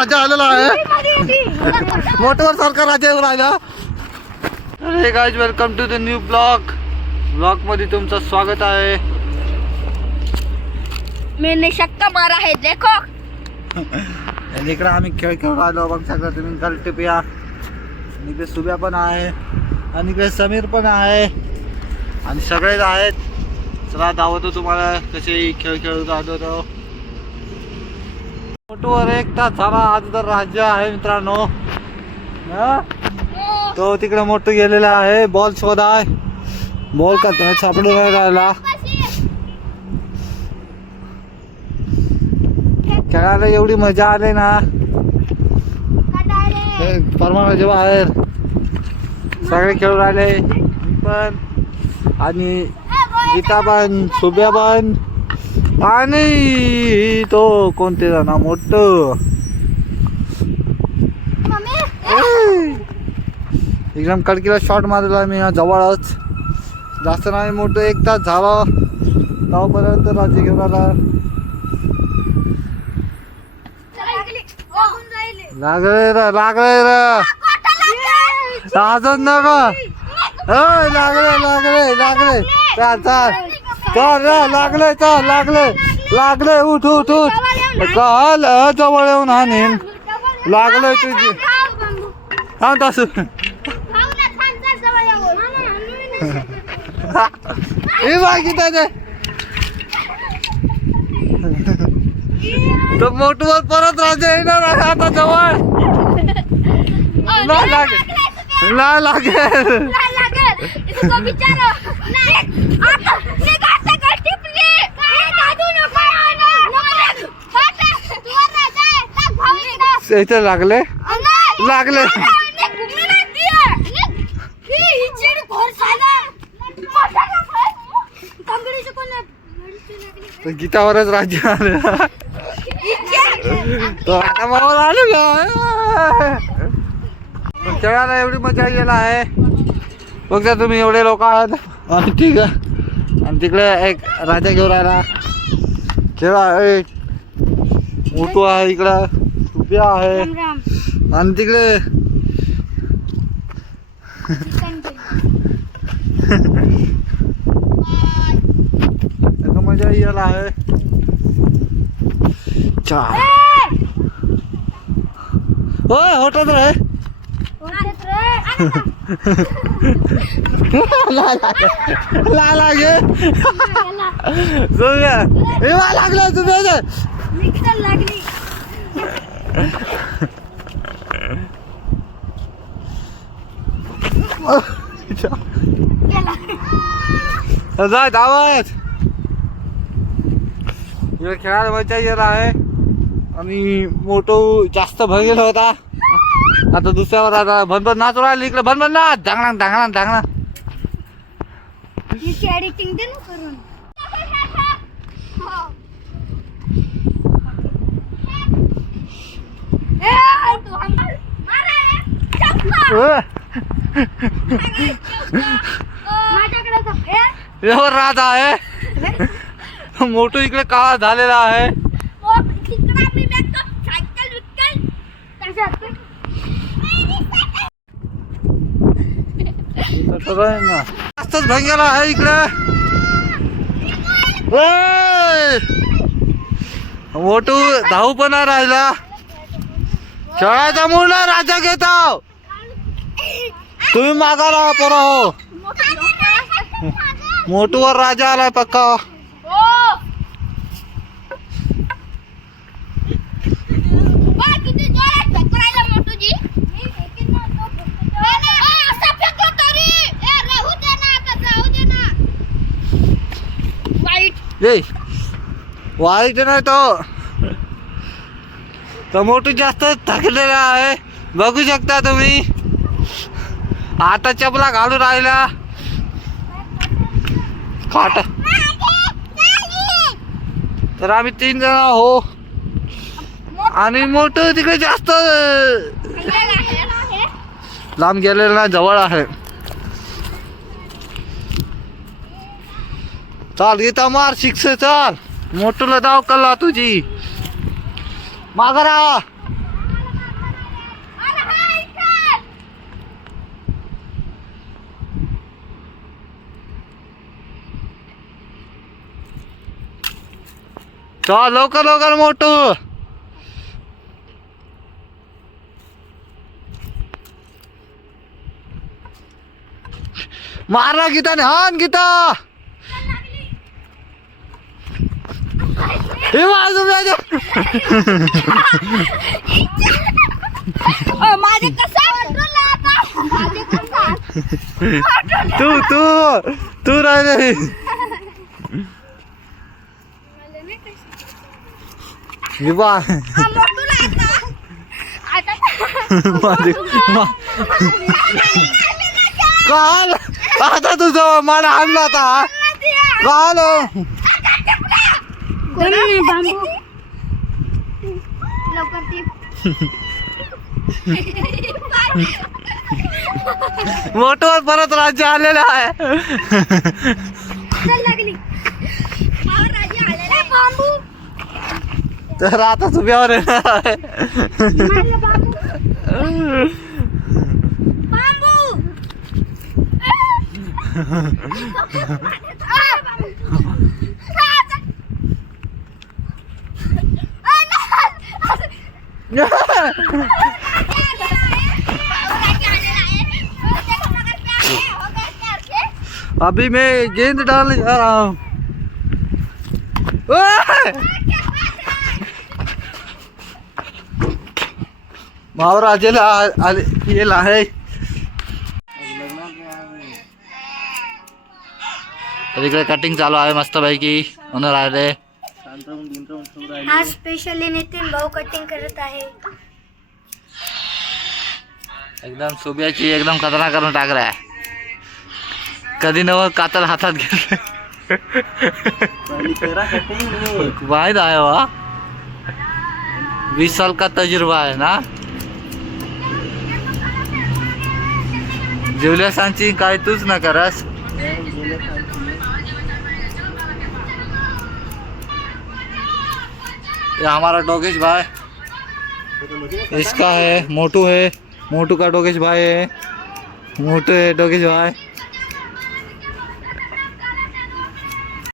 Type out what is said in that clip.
राजा आलेला आहे. मोठवर सारखा राजा येऊन राहिला. Hey guys, welcome to the new blog मध्ये तुमचं स्वागत आहे. मैंने शक्का मारा है देखो. इकडे आम्ही खेळ खेळून राहिलो बघ सगळं तुम्ही. गलटे पिया इकडे सुब्या पण आहे आणि इकडे समीर पण आहे आणि सगळेच आहेत. चला दावतो तुम्हाला कसे खेळ खेळून राहिलो. मोठूवर 1 तास झाला. आज तर राज्य आहे मित्रांनो. तो तिकडे मोठं गेलेला आहे बॉल शोधाय. बॉल का सापडून नाही राहिला. खेळायला एवढी मजा आली ना. परमानाच्या बाहेर सगळे खेळून राहिले. मी पण आणि गीता पण, सुब्या पण आणि तो कोणते जण मोठं एकदम कडकीला शॉट मारला मी जवळच. जास्त नाही मोठं 1 तास झाला तेव्हापर्यंत राज्य घेऊन आला. लागले अजून नको. लागले चाल लागले लागले उठ काल जवळ येऊन आणीन. लागलंय तुझी थांब तस. हे बाकी तो मोठूवर परत राजा येणार आहे आता जवळ. नाही लागेल. इथे लागले. गीतावरच राज्य आलं. तो आता मावळ आलेला. खेळायला एवढी मजा गेला आहे बघता तुम्ही. एवढे लोक आहेत आणि ठीक आहे. आणि तिकडे एक राजा घेऊन राहिला. खेळा मोठू आहे इकडं, सुब्या आहे आणि तिकडे मजा यायला आहे. होय होतच रे. लागे लागला तुम्ही. जा धावत. खेळायला मजा येत आहे आणि मोठो जास्त भरगेल होता. आता दुसऱ्यावर आता भनभन नाचू राहिली इकडे. भनभन नाच धांगणा. एडिटिंग दे ना करून. एवढं राजा आहे. मोठू इकडे काळा झालेला आहे. जास्तच भंगेला आहे इकडे. मोठू धावू पण राहिला. खेळायचा मूळ राजा घेता तुम्ही मागाला पोरा. हो मोठूवर राजा आलाय पक्का. वाईट नाही तो मोठू जास्त थकलेला आहे बघू शकता तुम्ही. आता चपला घालून राहिला काट. तर आम्ही 3 जण हो आणि मोठं तिकडे जास्त लांब गेलेलं ना, जवळ आहे. चाल गीता मार 6 चाल. मोठूला धाव कल्ला तुझी माघारा. चल लवकर लवकर मोठू. मारला गीताने हान गीता. हे माझं माझे कसा तू तू तू राहिले. काल आता तुझं मला आणला आता काल. मोठं परत राज्य आलेलं आहे. तर आता तुझ्यावर येणार आहे. अभी मैं गेंद डालने जा रहा हूँ. महाराजेला येला आहे. तर इकडे कटिंग चालू आहे मस्त पैकी. म्हणून राहिले आज स्पेशली नितीन भाऊ कटिंग करत आहे. एकदम सुब्याची एकदम कचरा करून टाकला आहे. कधी नव कातल हातात घेतलं माहित आहे वा. 20 साल का तजुर्बा आहे ना. जेवल्या सांची काय तूच ना करस. ये हमारा डोगेश भाई, इसका है मोटू का डोगेश भाई है. मोटू है डोगेश भाई.